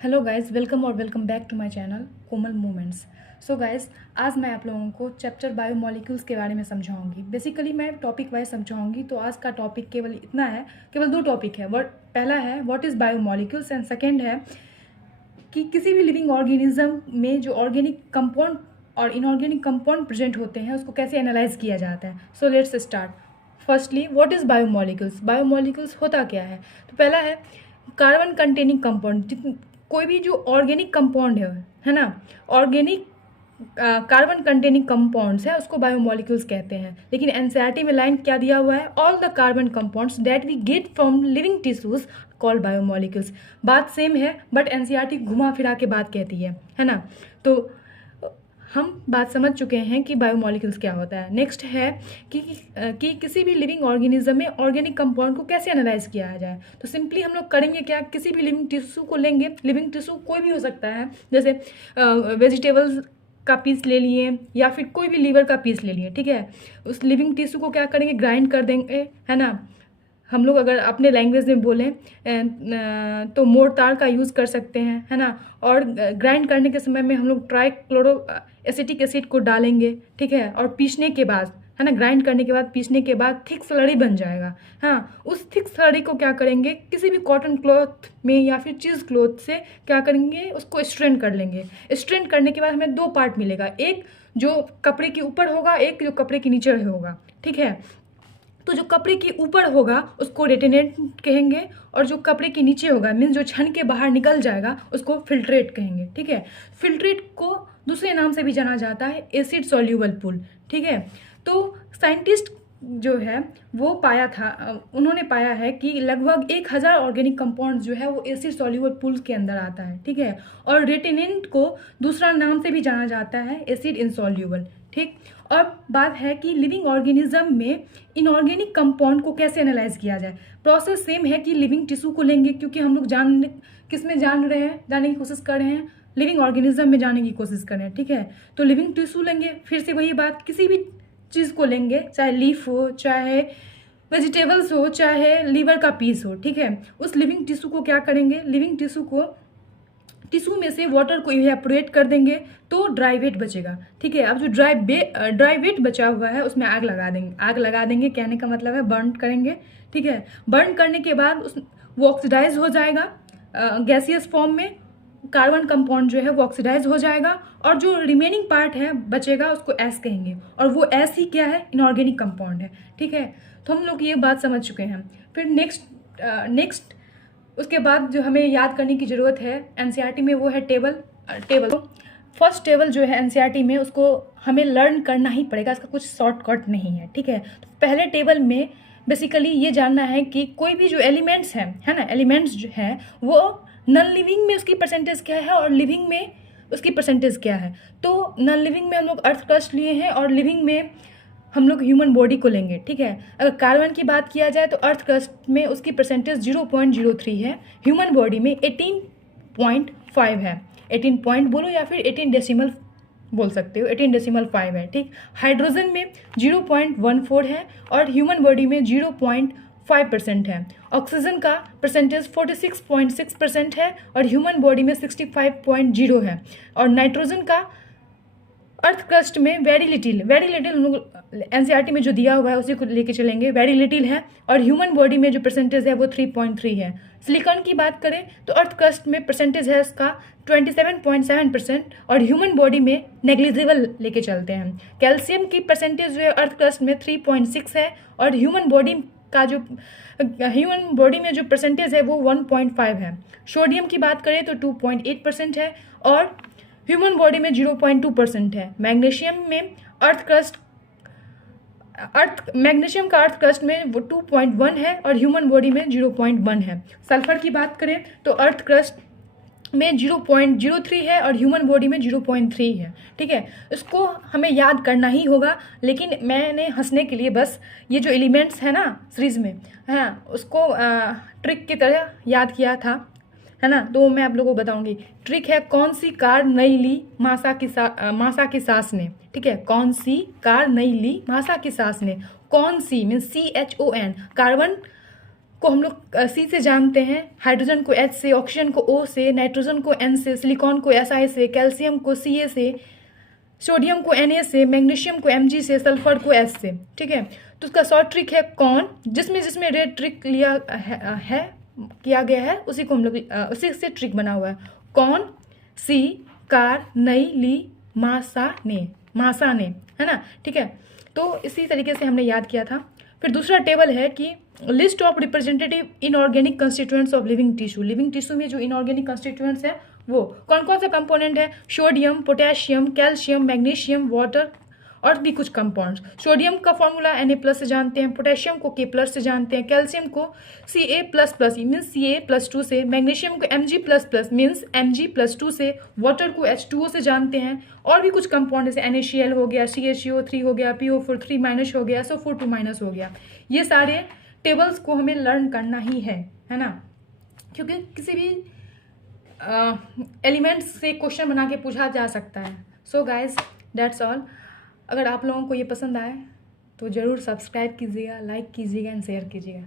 Hello guys, welcome और welcome back to my channel Komal moments. So guys, आज मैं आप लोगों को चैप्टर बायोमोलिक्यूल्स के बारे में समझाऊंगी। बेसिकली मैं टॉपिक वाइज समझाऊंगी, तो आज का टॉपिक केवल इतना है, केवल दो टॉपिक है। पहला है what is biomolecules and second है कि किसी भी लिविंग ऑर्गेनिज्म में जो ऑर्गेनिक कंपाउंड और इनऑर्गेनिक कंपाउंड प्रेजेंट होते हैं उसको कैसे एनालाइज किया जाता है। So let's start. Firstly, what is biomolecules. Biomolecules होता क्या है? तो पहला है कार्बन कंटेनिंग कंपाउंड। कोई भी जो ऑर्गेनिक कंपाउंड है ना, ऑर्गेनिक कार्बन कंटेनिंग कंपाउंड्स है, उसको बायोमोलिक्यूल्स कहते हैं। लेकिन एनसीईआरटी में लाइन क्या दिया हुआ है? All the carbon compounds that we get from living tissues called biomolecules. बात सेम है, बट एनसीईआरटी घुमा फिरा के बात कहती है ना। तो हम बात समझ चुके हैं कि बायोमोलिक्यूल्स क्या होता है। नेक्स्ट है कि किसी भी लिविंग ऑर्गेनिज्म में ऑर्गेनिक कंपाउंड को कैसे एनालाइज किया जाए। तो सिंपली हम लोग करेंगे क्या, किसी भी लिविंग टिश्यू को लेंगे। लिविंग टिश्यू कोई भी हो सकता है, जैसे वेजिटेबल्स का पीस ले लिए या फिर कोई भी लीवर का पीस ले लिए, ठीक है। उस लिविंग टिश्यू को क्या करेंगे, ग्राइंड कर देंगे, है ना। हम लोग अगर अपने लैंग्वेज में बोलें तो मोर्टार का यूज़ कर सकते हैं, है ना। और ग्राइंड करने के समय में हम लोग ट्राइक्लोरो एसिटिक एसिड को डालेंगे, ठीक है। और पीसने के बाद, है ना, ग्राइंड करने के बाद पीसने के बाद थिक स्लरी बन जाएगा। हाँ, उस थिक स्लरी को क्या करेंगे, किसी भी कॉटन क्लॉथ में या फिर चीज़ क्लॉथ से क्या करेंगे, उसको स्ट्रेन कर लेंगे। स्ट्रेन करने के बाद हमें दो पार्ट मिलेगा, एक जो कपड़े के ऊपर होगा, एक जो कपड़े के नीचे होगा, ठीक है। तो जो कपड़े के ऊपर होगा उसको रेटिनेट कहेंगे, और जो कपड़े के नीचे होगा मीन्स जो छन के बाहर निकल जाएगा उसको फिल्ट्रेट कहेंगे, ठीक है। फिल्ट्रेट को दूसरे नाम से भी जाना जाता है एसिड सॉल्यूबल पूल, ठीक है। तो साइंटिस्ट जो है वो उन्होंने पाया है कि लगभग 1000 ऑर्गेनिक कंपाउंड जो है वो एसिड सॉल्यूबल पूल के अंदर आता है, ठीक है। और रेटिनेंट को दूसरा नाम से भी जाना जाता है एसिड इनसॉल्यूबल, ठीक। और बात है कि लिविंग ऑर्गेनिज्म में इनऑर्गेनिक कंपाउंड को कैसे एनालाइज किया जाए। प्रोसेस सेम है कि लिविंग टिश्यू को लेंगे, क्योंकि हम लोग जानने की कोशिश कर रहे हैं, लिविंग ऑर्गेनिज्म में जाने की कोशिश कर रहे हैं, ठीक है। तो लिविंग टिश्यू लेंगे, फिर से वही बात, किसी भी चीज़ को लेंगे, चाहे लीफ हो, चाहे वेजिटेबल्स हो, चाहे लीवर का पीस हो, ठीक है। उस लिविंग टिश्यू को क्या करेंगे, लिविंग टिश्यू में से वाटर को इवेपोरेट कर देंगे तो ड्राई वेट बचेगा, ठीक है। अब जो ड्राई वेट बचा हुआ है उसमें आग लगा देंगे, कहने का मतलब है बर्न करेंगे, ठीक है। बर्न करने के बाद वो ऑक्सीडाइज हो जाएगा गैसियस फॉर्म में, कार्बन कंपाउंड जो है वो ऑक्सीडाइज हो जाएगा, और जो रिमेनिंग पार्ट है बचेगा उसको एस कहेंगे, और वो एस ही क्या है, इनऑर्गेनिक कंपाउंड है, ठीक है। तो हम लोग ये बात समझ चुके हैं। फिर नेक्स्ट उसके बाद जो हमें याद करने की ज़रूरत है एनसीईआरटी में, वो है टेबल। फर्स्ट टेबल जो है एनसीईआरटी में, उसको हमें लर्न करना ही पड़ेगा, इसका कुछ शॉर्टकट नहीं है, ठीक है। तो पहले टेबल में बेसिकली ये जानना है कि कोई भी जो एलिमेंट्स हैं, है ना, एलिमेंट्स जो हैं वो नॉन लिविंग में उसकी परसेंटेज क्या है और लिविंग में उसकी परसेंटेज क्या है। तो नॉन लिविंग में हम लोग अर्थ क्रस्ट लिए हैं, और लिविंग में हम लोग ह्यूमन बॉडी को लेंगे, ठीक है। अगर कार्बन की बात किया जाए तो अर्थ क्रस्ट में उसकी परसेंटेज 0.03 है, ह्यूमन बॉडी में 18.5 है। 18 पॉइंट बोलो या फिर 18 डेसिमल बोल सकते हो, 18.5 है, ठीक। हाइड्रोजन में 0.14 है और ह्यूमन बॉडी में 0.5% है। ऑक्सीजन का परसेंटेज 46.6% है और ह्यूमन बॉडी में 65.0 है। और नाइट्रोजन का अर्थ क्रस्ट में वेरी लिटिल हम लोग एनसीईआरटी में जो दिया हुआ है उसी को लेके चलेंगे, वेरी लिटिल है, और ह्यूमन बॉडी में जो परसेंटेज है वो 3.3 है। सिलिकॉन की बात करें तो अर्थ क्रस्ट में परसेंटेज है उसका 27.7% और ह्यूमन बॉडी में नेग्लिजिबल लेके चलते हैं। कैल्शियम की परसेंटेज जो है अर्थ क्रस्ट में 3.6 है और ह्यूमन बॉडी में जो परसेंटेज है वो 1.5 है। सोडियम की बात करें तो 2.8% है और ह्यूमन बॉडी में 0.2% है। मैग्नीशियम का अर्थ क्रस्ट में वो 2.1 है और ह्यूमन बॉडी में 0.1 है। सल्फर की बात करें तो अर्थ क्रस्ट में 0.03 है और ह्यूमन बॉडी में 0.3 है, ठीक है। इसको हमें याद करना ही होगा, लेकिन मैंने हंसने के लिए बस ये जो एलिमेंट्स है ना सीरीज में, हाँ, उसको ट्रिक की तरह याद किया था, है ना। तो मैं आप लोगों को बताऊंगी। ट्रिक है, कौन सी कार नई ली मासा की सास ने, ठीक है। कौन सी कार नई ली मासा की सास ने, कौन सी मीन्स CHON, कार्बन को हम लोग सी से जानते हैं, हाइड्रोजन को एच से, ऑक्सीजन को ओ से, नाइट्रोजन को एन से, सिलिकॉन को एस आई से, कैल्शियम को सी ए से, सोडियम को Na से, मैग्नीशियम को Mg से, सल्फर को S से। ठीक है, तो उसका शॉर्ट ट्रिक है कौन, जिसमें जिसमें रेड ट्रिक लिया है किया गया है उसी को हम लोग उसी से ट्रिक बना हुआ है। कौन, सी, कार, नई, ली, मासा ने, है ना। ठीक है, तो इसी तरीके से हमने याद किया था। फिर दूसरा टेबल है कि list of representative inorganic constituents of living tissue. Living tissue में जो इनऑर्गेनिक कंस्टिट्यूएंट्स है वो कौन कौन सा कंपोनेंट है, sodium, potassium, calcium, magnesium, water और भी कुछ कंपाउंड्स। सोडियम का फॉर्मूला Na+ से जानते हैं, पोटेशियम को K+ से जानते हैं, कैल्शियम को Ca++ मीन्स Ca+2 से, मैग्नीशियम को Mg++ मीन्स Mg+2 से, वाटर को H2O से जानते हैं, और भी कुछ कंपाउंड जैसे NaCl हो गया, CaCO3 हो गया, PO4 3- हो गया, SO4 2- हो गया। ये सारे टेबल्स को हमें लर्न करना ही है ना, क्योंकि किसी भी एलिमेंट्स से क्वेश्चन बना के पूछा जा सकता है। So guys that's all. अगर आप लोगों को ये पसंद आए तो ज़रूर सब्सक्राइब कीजिएगा, लाइक कीजिएगा एंड शेयर कीजिएगा।